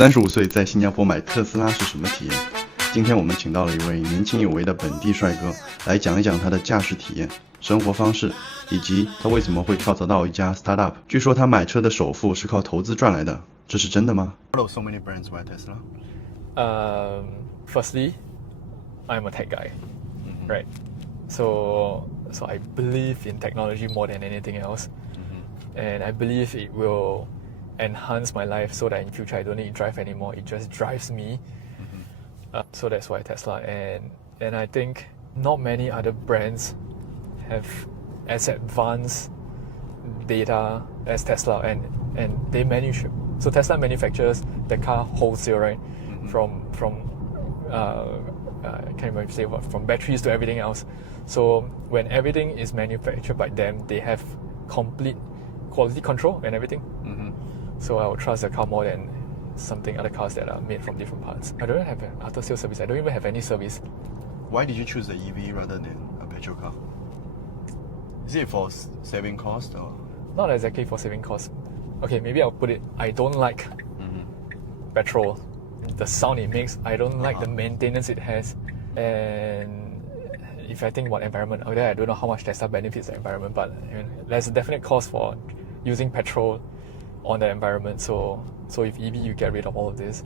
35岁在新加坡买特斯拉是什么体验？今天我们请到了一位年轻有为的本地帅哥，来讲一讲他的驾驶体验、生活方式，以及他为什么会跳槽到一家 startup。据说他买车的首付是靠投资赚来的，这是真的吗？ What are so many brands buy Tesla? Firstly, I'm a tech guy, right? So I believe in technology more than anything else, and I believe it will enhance my life so that in future I don't need to drive anymore. It just drives me. So that's why Tesla, and I think not many other brands have as advanced data as Tesla, and they manufacture. So Tesla manufactures the car wholesale, right? From I can't even say what, from batteries to everything else. So when everything is manufactured by them, they have complete quality control and everything. So I would trust the car more than something other cars that are made from different parts. I don't have an after sales service. I don't even have any service. Why did you choose the EV rather than a petrol car? Is it for saving cost or? Not exactly for saving costs. Okay, maybe I'll put it, I don't like petrol. The sound it makes, I don't like the maintenance it has. And if I think about environment, I don't know how much Tesla benefits the environment, but there's a definite cost for using petrol on the environment. So if EV, you get rid of all of this.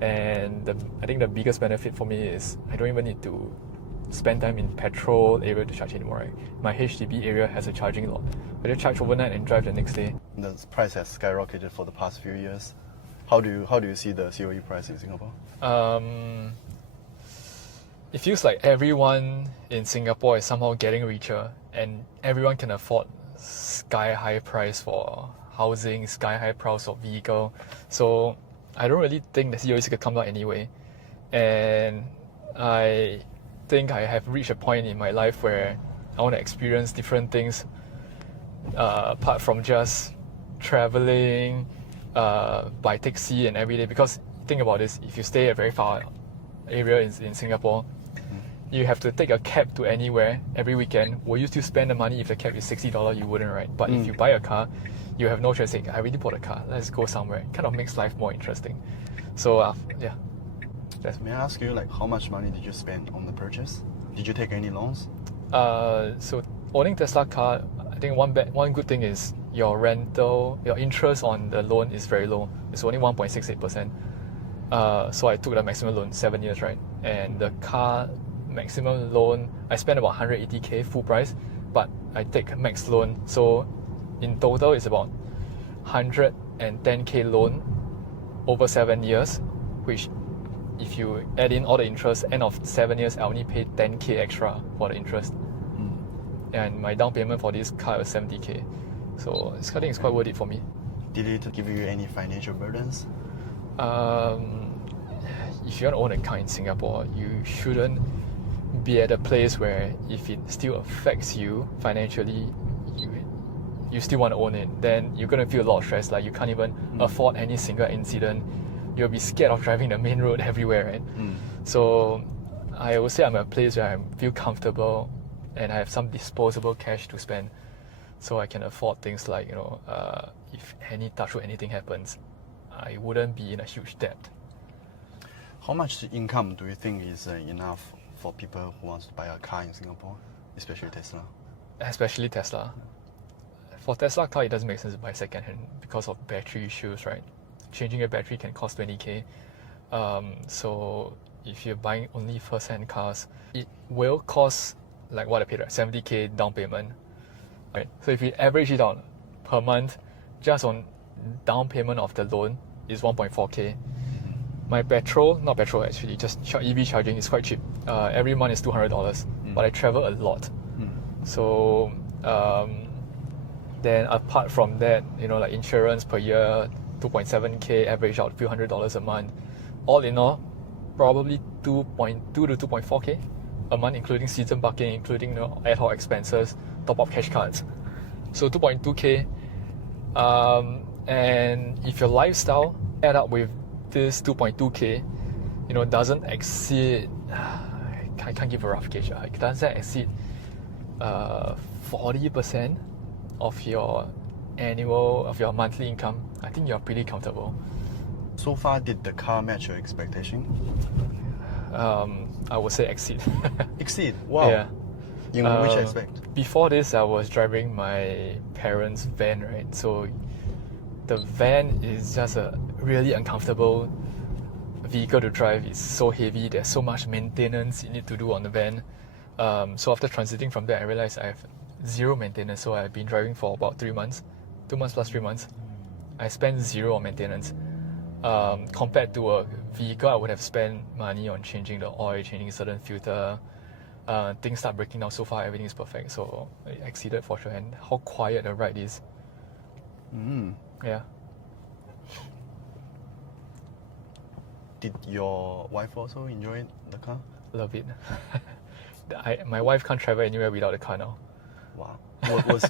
And I think the biggest benefit for me is I don't even need to spend time in petrol area to charge anymore. Right? My HDB area has a charging lot. I just charge overnight and drive the next day. The price has skyrocketed for the past few years. How do you see the COE price in Singapore? It feels like everyone in Singapore is somehow getting richer, and everyone can afford sky high price for housing, sky high price for vehicle. So I don't really think the COE could come down anyway. And I think I have reached a point in my life where I want to experience different things apart from just traveling by taxi and every day. Because think about this, if you stay a very far area in Singapore, you have to take a cab to anywhere every weekend. Will you still spend the money if the cab is $60? You wouldn't, right? But if you buy a car, you have no choice. Say, I already bought a car, let's go somewhere. It kind of makes life more interesting. So yeah. May I ask you, like, how much money did you spend on the purchase? Did you take any loans? So owning Tesla car, I think one good thing is your interest on the loan is very low. It's only 1.68%. So I took the maximum loan, 7 years, right? And the car maximum loan, I spent about 180k full price, but I take max loan. So in total, it's about 110k loan over 7 years, which if you add in all the interest, end of 7 years, I only pay 10k extra for the interest. And my down payment for this car was 70k. So I think it's quite worth it for me. Did it give you any financial burdens? If you want to own a car in Singapore, you shouldn't be at a place where if it still affects you financially, you still want to own it. Then you're going to feel a lot of stress, like you can't even afford any single incident. You'll be scared of driving the main road everywhere, right? So I would say I'm at a place where I feel comfortable and I have some disposable cash to spend, so I can afford things like, if any touch wood anything happens, I wouldn't be in a huge debt. How much income do you think is enough for people who want to buy a car in Singapore, especially Tesla? Especially Tesla. For Tesla car, it doesn't make sense to buy second-hand because of battery issues, right? Changing a battery can cost 20k. So if you're buying only first-hand cars, it will cost like what I paid, right? 70k down payment. Right? So if you average it out per month, just on down payment of the loan is 1.4k. My not petrol actually, just EV charging is quite cheap. Every month is $200, but I travel a lot. So then apart from that, like insurance per year, 2.7k, average out a few $100s a month. All in all, probably 2.2 to 2.4k a month, including season parking, including ad hoc expenses, top up cash cards. So 2.2k. And if your lifestyle add up with this 2.2k, doesn't exceed, I can't give a rough gauge, it doesn't exceed 40% of your monthly income, I think you're pretty comfortable. So far, did the car match your expectation? I would say exceed. Exceed? Wow. Yeah. In which aspect? Before this, I was driving my parents' van, right? So the van is just a really uncomfortable vehicle to drive. It's so heavy. There's so much maintenance you need to do on the van. So after transiting from there, I realized I have zero maintenance. So I've been driving for about 3 months, 2 months plus 3 months. I spent zero on maintenance. Compared to a vehicle, I would have spent money on changing the oil, changing certain filter. Things start breaking down. So far, everything is perfect. So it exceeded for sure. And how quiet the ride is. Yeah. Did your wife also enjoy the car? Love it. My wife can't travel anywhere without a car now. Wow.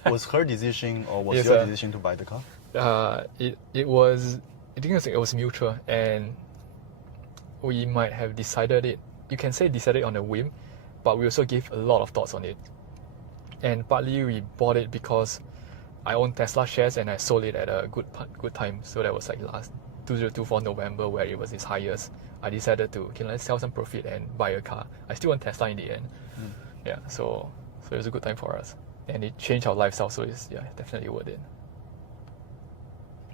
Was her decision or was Yes, your decision to buy the car? It was. I think it was mutual, and we might have decided it. You can say decided on a whim, but we also gave a lot of thoughts on it. And partly we bought it because I own Tesla shares and I sold it at a good time. So that was like last 2024 November where it was its highest. I decided to let's sell some profit and buy a car. I still want Tesla in the end. Yeah, so it was a good time for us, and it changed our lifestyle. So it's definitely worth it.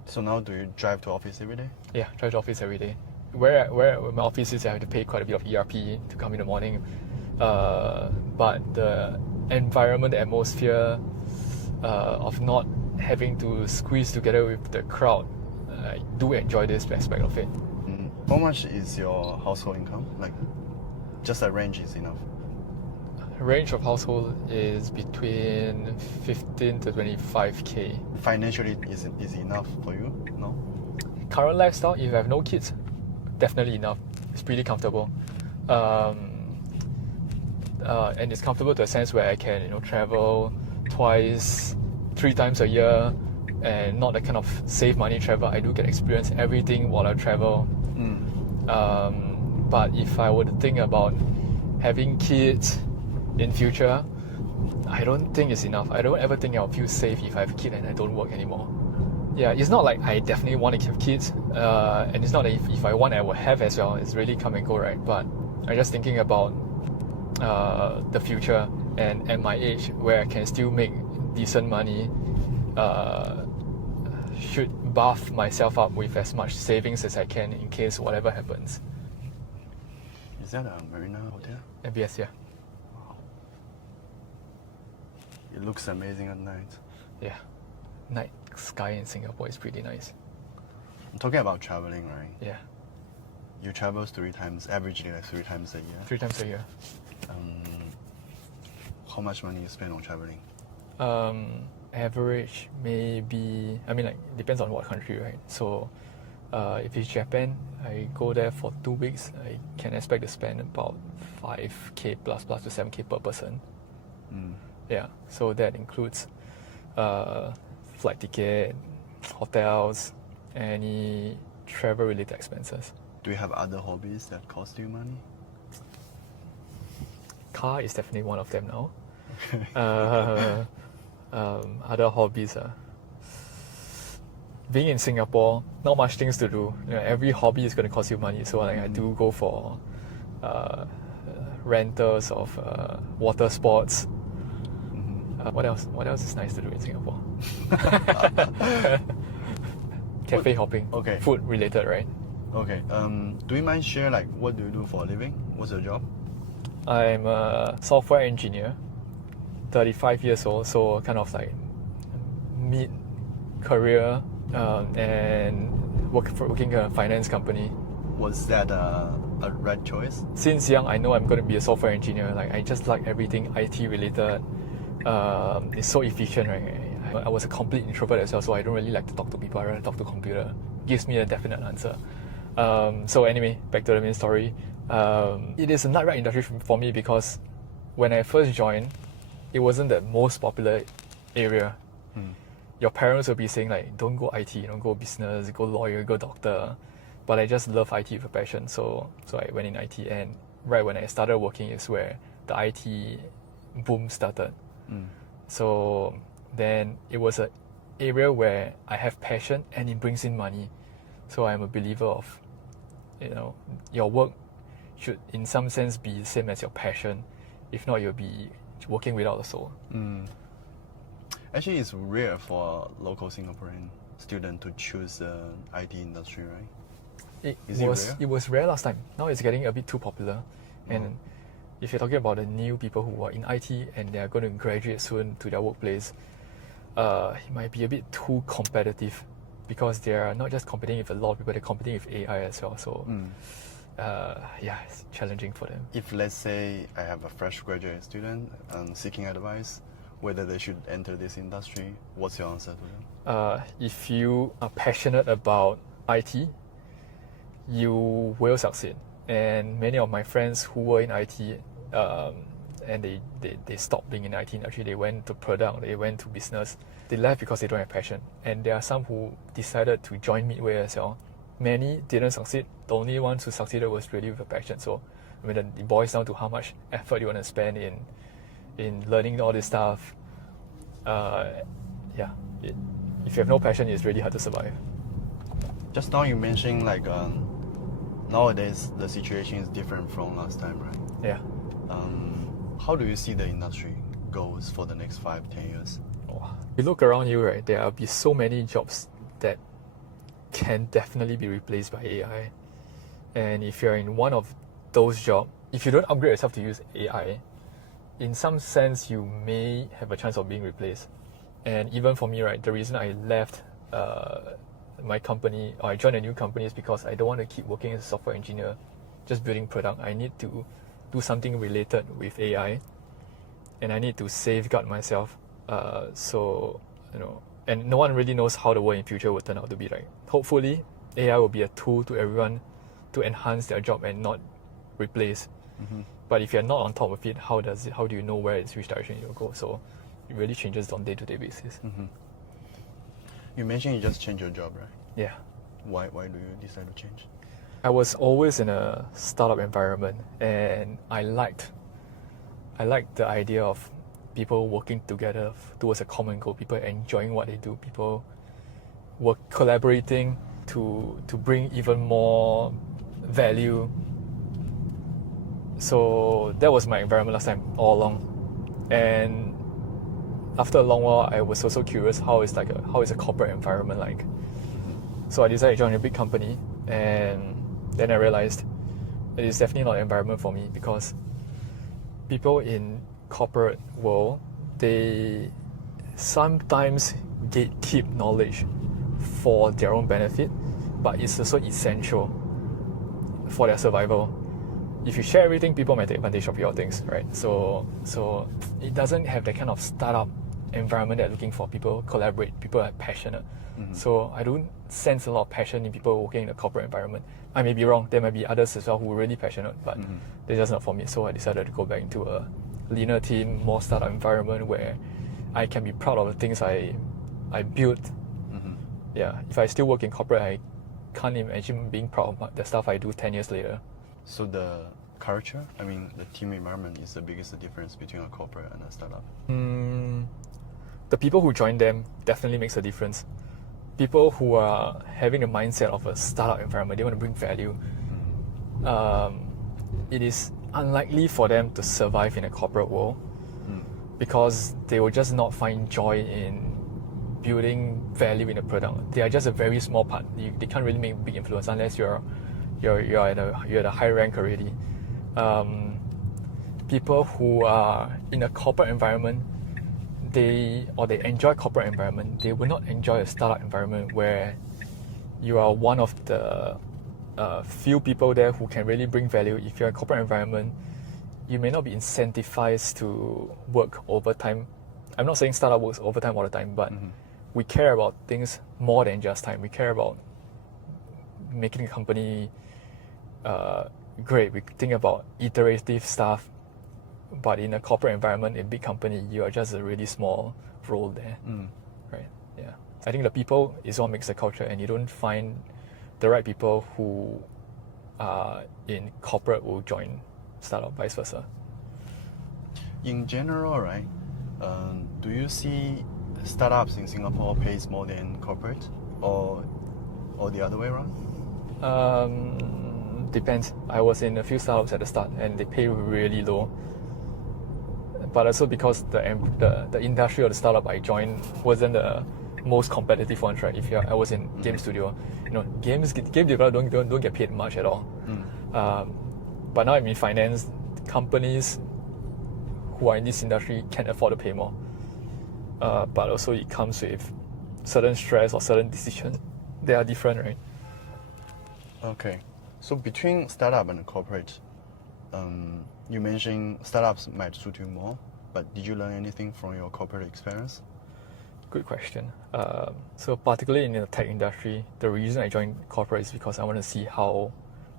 So now do you drive to office every day? Yeah, drive to office every day. Where my office is, I have to pay quite a bit of ERP to come in the morning. But the environment, the atmosphere of not having to squeeze together with the crowd, I do enjoy this aspect of it. How much is your household income? Like, just a range is enough. Range of household is between 15 to 25k. Financially, is enough for you? No? Current lifestyle, if I have no kids, definitely enough. It's pretty comfortable. And it's comfortable to a sense where I can travel twice, 3 times a year, and not the kind of save money travel. I do get experience everything while I travel. But if I were to think about having kids in future, I don't think it's enough. I don't ever think I'll feel safe if I have a kid and I don't work anymore. Yeah, it's not like I definitely want to have kids, and it's not that if I want I will have as well. It's really come and go, right? But I'm just thinking about the future, and at my age where I can still make decent money, should buff myself up with as much savings as I can in case whatever happens. Is that a Marina hotel? MBS, yeah. It looks amazing at night. Yeah. Night sky in Singapore is pretty nice. I'm talking about traveling, right? Yeah. You travel 3 times, averagely like 3 times a year. 3 times a year. How much money you spend on traveling? Average maybe, depends on what country, right? So if it's Japan, I go there for 2 weeks, I can expect to spend about 5k plus to 7k per person. Yeah, so that includes flight ticket, hotels, any travel related expenses. Do you have other hobbies that cost you money? Car is definitely one of them now. Other hobbies being in Singapore, not much things to do. Every hobby is going to cost you money. So I do go for rentals of water sports. What else? What else is nice to do in Singapore? Cafe hopping. Okay. Food related, right? Okay. Do you mind share what do you do for a living? What's your job? I'm a software engineer, 35 years old, so kind of like mid-career, and working in a finance company. Was that a right choice? Since young, I know I'm going to be a software engineer. I just like everything IT related. It's so efficient, right? I was a complete introvert as well, so I don't really like to talk to people. I rather talk to computer. Gives me a definite answer. So anyway, back to the main story. It is a not right industry for me because when I first joined, it wasn't the most popular area. Your parents will be saying don't go IT, don't go business, go lawyer, go doctor. But I just love IT with a passion, so I went in IT, and right when I started working is where the IT boom started. So then it was an area where I have passion and it brings in money. So I'm a believer of, your work should in some sense be the same as your passion. If not, you'll be working without a soul. Actually, it's rare for a local Singaporean student to choose the IT industry, right? It was rare last time. Now it's getting a bit too popular. And if you're talking about the new people who are in IT and they're going to graduate soon to their workplace, it might be a bit too competitive because they're not just competing with a lot of people, they're competing with AI as well. So, it's challenging for them. If let's say I have a fresh graduate student seeking advice whether they should enter this industry, what's your answer to them? If you are passionate about IT, you will succeed. And many of my friends who were in IT and they stopped being in IT industry, they went to product, they went to business. They left because they don't have passion. And there are some who decided to join midway as well. Many didn't succeed. The only ones who succeeded was really with a passion. So it boils down to how much effort you want to spend in learning all this stuff. If you have no passion, it's really hard to survive. Just now you mentioned nowadays the situation is different from last time, right? Yeah. How do you see the industry goes for the next 5-10 years? You look around you, right? There will be so many jobs that can definitely be replaced by AI. And if you're in one of those jobs, if you don't upgrade yourself to use AI, in some sense you may have a chance of being replaced. And even for me, right, the reason I left my company, or I joined a new company, is because I don't want to keep working as a software engineer, just building product. I need to do something related with AI, and I need to safeguard myself. And no one really knows how the world in future will turn out to be like. Hopefully, AI will be a tool to everyone to enhance their job and not replace. But if you're not on top of it, how do you know which direction you'll go? So it really changes on day-to-day basis. You mentioned you just changed your job, right? Yeah. Why do you decide to change? I was always in a startup environment, and I liked the idea of people working together towards a common goal, people enjoying what they do, people were collaborating to bring even more value. So that was my environment last time, all along. And after a long while, I was also curious how is a corporate environment like. So I decided to join a big company, and then I realized it is definitely not an environment for me, because people in corporate world, they sometimes gatekeep knowledge for their own benefit, but it's also essential for their survival. If you share everything, people might take advantage of your things, right? So it doesn't have that kind of startup environment that looking for people collaborate, people are passionate. So I don't sense a lot of passion in people working in a corporate environment. I may be wrong, there might be others as well who are really passionate, but they're just not for me. So I decided to go back into a leaner team, more startup environment where I can be proud of the things I built. Yeah, if I still work in corporate, I can't imagine being proud of the stuff I do 10 years later. So the culture, the team environment is the biggest difference between a corporate and a startup? The people who join them definitely makes a difference. People who are having the mindset of a startup environment, they want to bring value. It is unlikely for them to survive in a corporate world because they will just not find joy in building value in a product. They are just a very small part. They can't really make big influence unless you're at a high rank already. People who are in a corporate environment, they enjoy corporate environment. They will not enjoy a startup environment where you are one of the few people there who can really bring value. If you're in a corporate environment, you may not be incentivized to work overtime. I'm not saying startup works overtime all the time, but we care about things more than just time. We care about making a company great. We think about iterative stuff. But in a corporate environment, in a big company, you are just a really small role there, right? Yeah, I think the people is what makes the culture, and you don't find the right people who are in corporate will join startup, vice versa. In general, right? Do you see startups in Singapore pays more than corporate, or or the other way around? Depends. I was in a few startups at the start, and they pay really low. But also because the industry of the startup I joined wasn't the most competitive ones, right? I was in game studio, game developers don't get paid much at all. But now I'm in finance. Companies who are in this industry can afford to pay more. But also it comes with certain stress or certain decisions. They are different, right? Okay. So between startup and corporate, you mentioned startups might suit you more, but did you learn anything from your corporate experience? Good question. So particularly in the tech industry, the reason I joined corporate is because I want to see how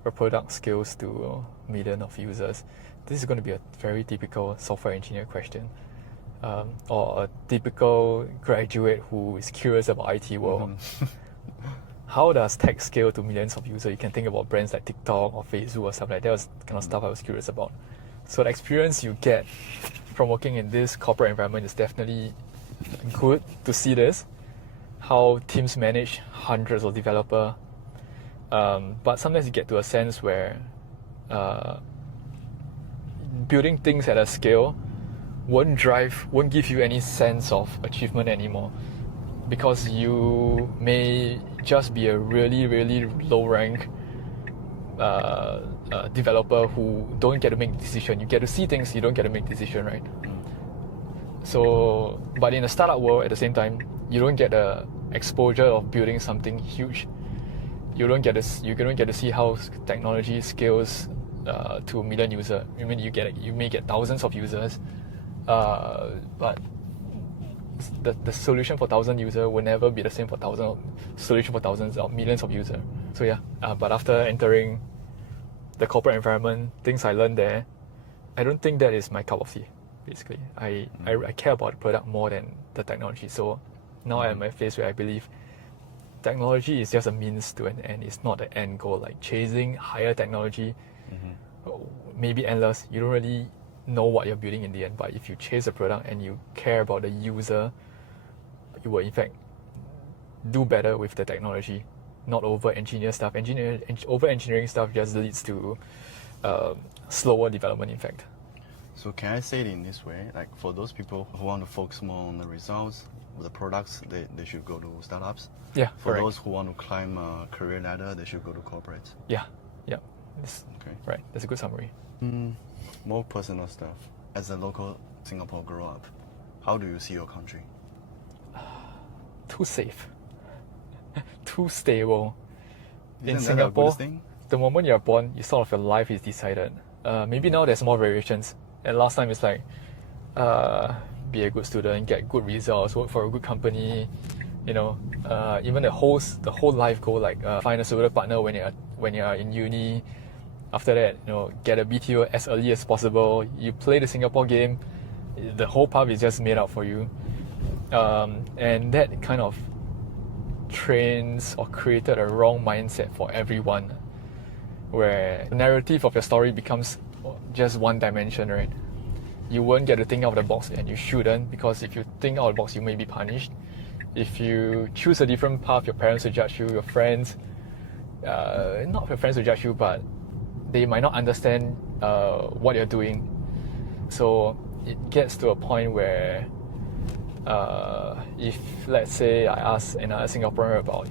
a product scales to millions of users. This is going to be a very typical software engineer question, or a typical graduate who is curious about IT world. How does tech scale to millions of users? You can think about brands like TikTok or Facebook or stuff like that. That was the kind of stuff I was curious about. So the experience you get from working in this corporate environment is definitely good to see this, how teams manage hundreds of developers. But sometimes you get to a sense where building things at a scale won't give you any sense of achievement anymore, because you may just be a really, really low rank developer who don't get to make decision. You get to see things, you don't get to make decision, right? So, but in the startup world, at the same time, you don't get the exposure of building something huge. You don't get to see how technology scales to a million users. I mean, you may get thousands of users, but the solution for 1,000 users will never be the same for solution for thousands or millions of users. So yeah, but after entering the corporate environment, things I learned there, I don't think that is my cup of tea. Basically, I care about the product more than the technology. So now I'm at a phase where I believe technology is just a means to an end. It's not the end goal. Like chasing higher technology, maybe endless. You don't really know what you're building in the end. But if you chase a product and you care about the user, you will in fact do better with the technology, not over-engineer stuff. Over-engineering stuff just leads to slower development, in fact. So can I say it in this way? Like for those people who want to focus more on the results, the products, they should go to startups. Yeah, For correct. those who want to climb a career ladder, they should go to corporate. Yeah. Okay. Right, that's a good summary. More personal stuff. As a local Singapore grow up, how do you see your country? Too safe. Too stable. In Isn't that a Singapore, Buddhist thing? the moment you're born, your life is decided. Maybe now there's more variations. And last time it's like, be a good student, get good results, work for a good company, even the whole life goal, like find a suitable partner when you're in uni. After that, get a BTO as early as possible. You play the Singapore game, the whole path is just made up for you. And that kind of trains or created a wrong mindset for everyone, where the narrative of your story becomes just one dimension, right? You won't get to think out of the box, and you shouldn't, because if you think out of the box, you may be punished. If you choose a different path, your parents will judge you, your friends, not your friends will judge you, but they might not understand what you're doing. So it gets to a point where if, let's say, I ask another Singaporean about,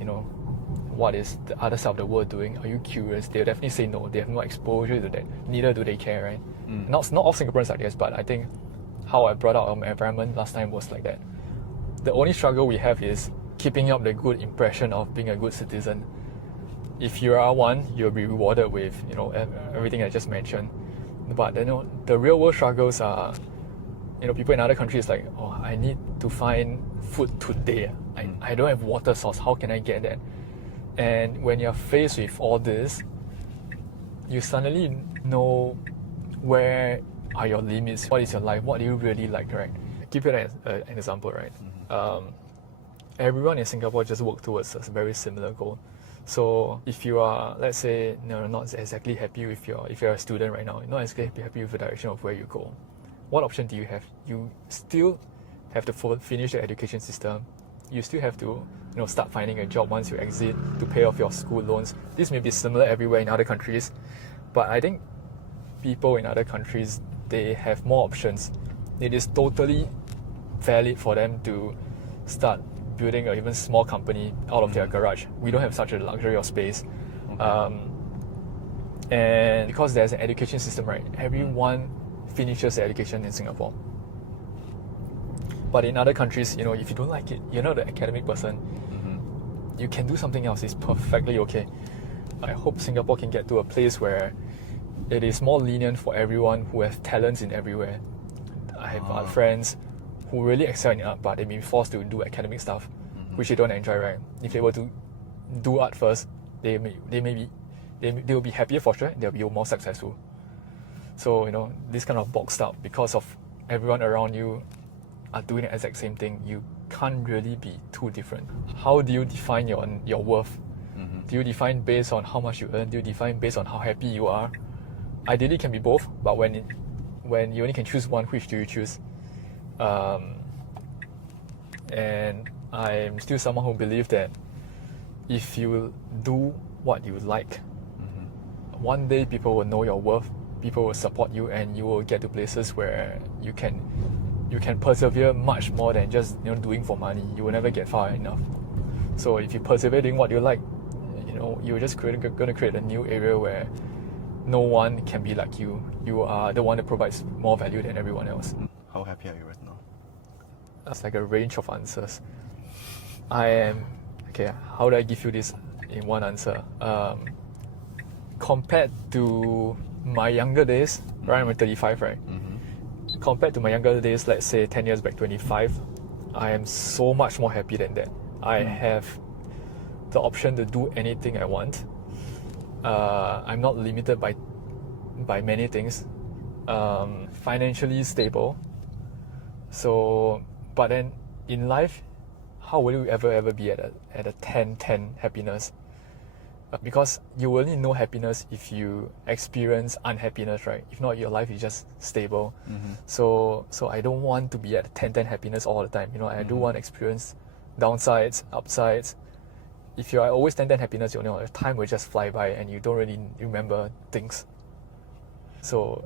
what is the other side of the world doing? Are you curious? They'll definitely say no. They have no exposure to that. Neither do they care, right? Not all Singaporeans like this, but I think how I brought out my environment last time was like that. The only struggle we have is keeping up the good impression of being a good citizen. If you are one, you'll be rewarded with everything I just mentioned. But the real world struggles are, people in other countries like, oh, I need to find food today. I don't have water source. How can I get that? And when you're faced with all this, you suddenly know where are your limits, what is your life, what do you really like, right? Give it an example, right? Everyone in Singapore just work towards a very similar goal. So if you are, let's say, not exactly happy with if you're a student right now, not exactly happy with the direction of where you go, what option do you have? You still have to finish the education system. You still have to start finding a job once you exit, to pay off your school loans. This may be similar everywhere in other countries, but I think people in other countries, they have more options. It is totally valid for them to start building an even small company out of their garage. We don't have such a luxury of space. And because there's an education system, right? Everyone finishes their education in Singapore. But in other countries, if you don't like it, you're not an academic person, you can do something else. It's perfectly okay. I hope Singapore can get to a place where it is more lenient for everyone who have talents in everywhere. I have friends who really excel in art, but they may be forced to do academic stuff, which they don't enjoy, right? If they were to do art first, they will be happier for sure, and they'll be more successful. So, this kind of boxed up because of everyone around you are doing the exact same thing. You can't really be too different. How do you define your worth? Do you define based on how much you earn? Do you define based on how happy you are? Ideally, it can be both, but when you only can choose one, which do you choose? And I'm still someone who believes that if you do what you like, one day people will know your worth, people will support you, and you will get to places where you can persevere much more than just doing for money. You will never get far enough. So if you persevere doing what you like, you're just going to create a new area where no one can be like you. You are the one that provides more value than everyone else. How happy are you right now? That's like a range of answers. How do I give you this in one answer? Compared to my younger days, right, I'm 35, right? Compared to my younger days, let's say 10 years back, 25, I am so much more happy than that. I have the option to do anything I want. I'm not limited by many things. Financially stable. So, but then in life, how will you ever be at a 10-10 happiness? Because you only know happiness if you experience unhappiness, right? If not, your life is just stable. So I don't want to be at 10-10 happiness all the time. I do want to experience downsides, upsides. If you are always 10-10 happiness, time will just fly by and you don't really remember things. So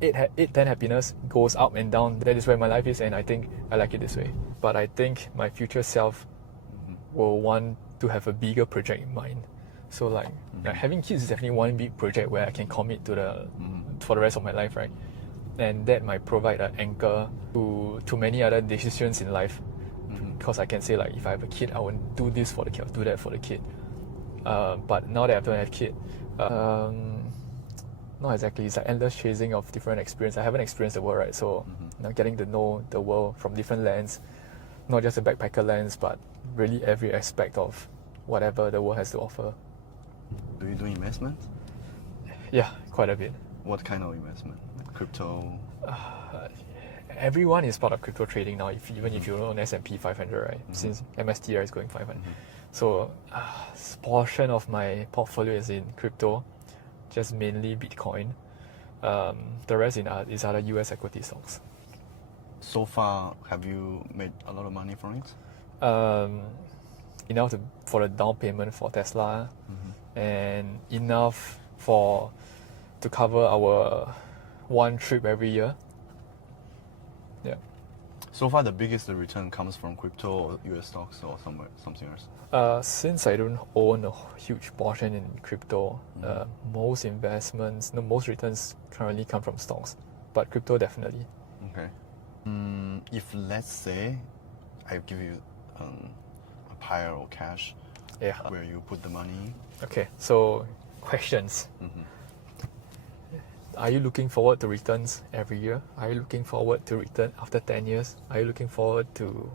8-10 happiness goes up and down. That is where my life is, and I think I like it this way. But I think my future self will want to have a bigger project in mind. So like having kids is definitely one big project where I can commit to for the rest of my life, right? And that might provide an anchor to many other decisions in life. Because I can say like, if I have a kid, I won't do this for the kid, I'll do that for the kid. But now that I don't have a kid, not exactly. It's like endless chasing of different experience. I haven't experienced the world, right? So getting to know the world from different lens, not just a backpacker lens, but really every aspect of whatever the world has to offer. Do you do investment? Yeah, quite a bit. What kind of investment? Crypto? Everyone is part of crypto trading now, even if you own S&P 500, right? Since MSTR is going 500. So a portion of my portfolio is in crypto, just mainly Bitcoin. The rest is other US equity stocks. So far, have you made a lot of money from it? Enough for the down payment for Tesla, and enough to cover our one trip every year. Yeah. So far, the biggest return comes from crypto or US stocks or something else? Since I don't own a huge portion in crypto, most returns currently come from stocks, but crypto definitely. Okay. If let's say I give you a pile of cash, where you put the money? Okay, so questions. Are you looking forward to returns every year? Are you looking forward to return after 10 years? Are you looking forward to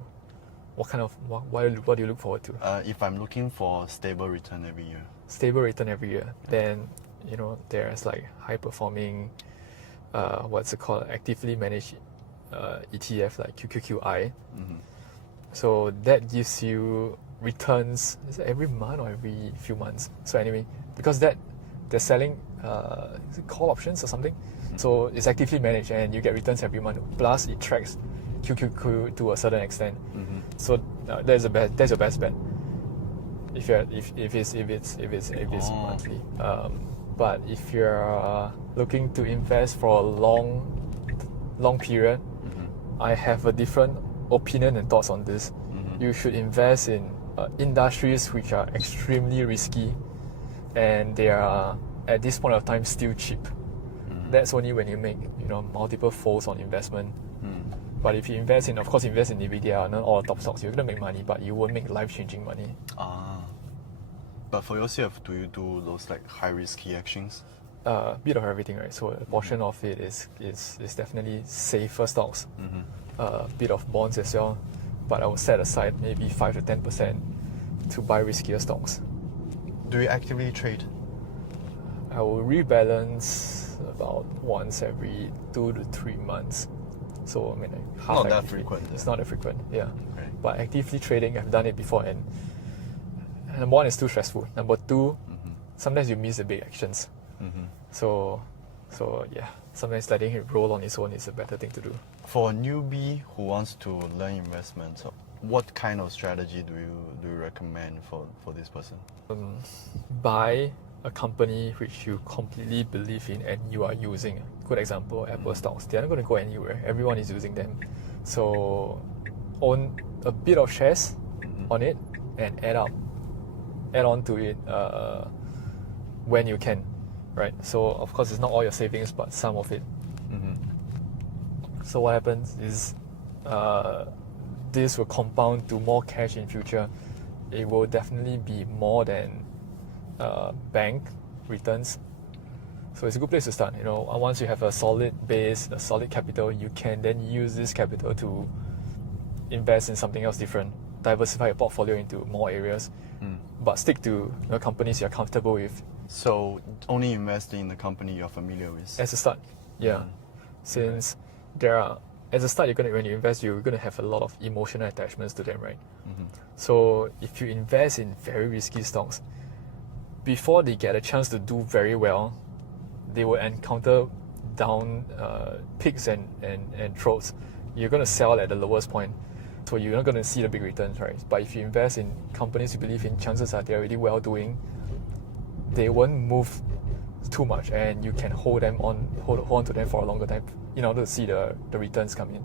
what do you look forward to? If I'm looking for stable return every year. Stable return every year, then there's like high performing, actively managed ETF like QQQI. So that gives you returns every month or every few months. So anyway, because they're selling is it call options or something? So it's actively managed and you get returns every month. Plus it tracks QQQ to a certain extent. So that's your best bet. If it's monthly. But if you're looking to invest for a long period, I have a different opinion and thoughts on this. You should invest in industries which are extremely risky, and they are at this point of time still cheap. That's only when you make multiple folds on investment. But if you invest in Nvidia, not all top stocks, you're gonna make money, but you won't make life-changing money. But for yourself, do you do those like high-risky actions? Bit of everything, right? So a portion of it is definitely safer stocks. Bit of bonds as well, but I will set aside maybe 5 to 10% to buy riskier stocks. Do you actively trade? I will rebalance about once every 2 to 3 months. So I mean, like Not that frequent. It's not that frequent, yeah. Okay. But actively trading, I've done it before, and number one, it's too stressful. Number two, sometimes you miss the big actions. So yeah, sometimes letting it roll on its own is a better thing to do. For a newbie who wants to learn investment, what kind of strategy do you recommend for this person? Buy a company which you completely believe in and you are using. Good example, Apple stocks. They're not going to go anywhere. Everyone is using them. So own a bit of shares on it and add on to it when you can, right? So of course it's not all your savings, but some of it. So what happens is this will compound to more cash in future. It will definitely be more than bank returns. So it's a good place to start. Once you have a solid base, a solid capital, you can then use this capital to invest in something else different, diversify your portfolio into more areas, but stick to companies you're comfortable with. So only invest in the company you're familiar with. As a start, yeah. Since as a start, when you invest, you're going to have a lot of emotional attachments to them, right? So if you invest in very risky stocks, before they get a chance to do very well, they will encounter down peaks and troughs. You're going to sell at the lowest point, so you're not going to see the big returns, right? But if you invest in companies you believe in, chances are they're already well doing. They won't move too much, and you can hold on to them for a longer time in order to see the returns come in.